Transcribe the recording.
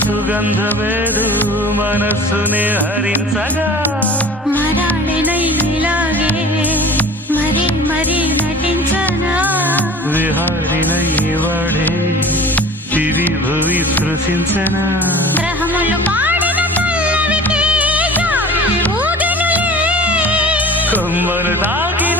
సుగంధమేదు మనస్సునే హరించగా మరాళినైలాగే మరీ మరీ నటించనా విహారినై వాడే దివి భువి స్పృశించనా గ్రహములు పాడిన పల్లవికి జాబిలి ఊగెనులే కొమ్మను తాకిన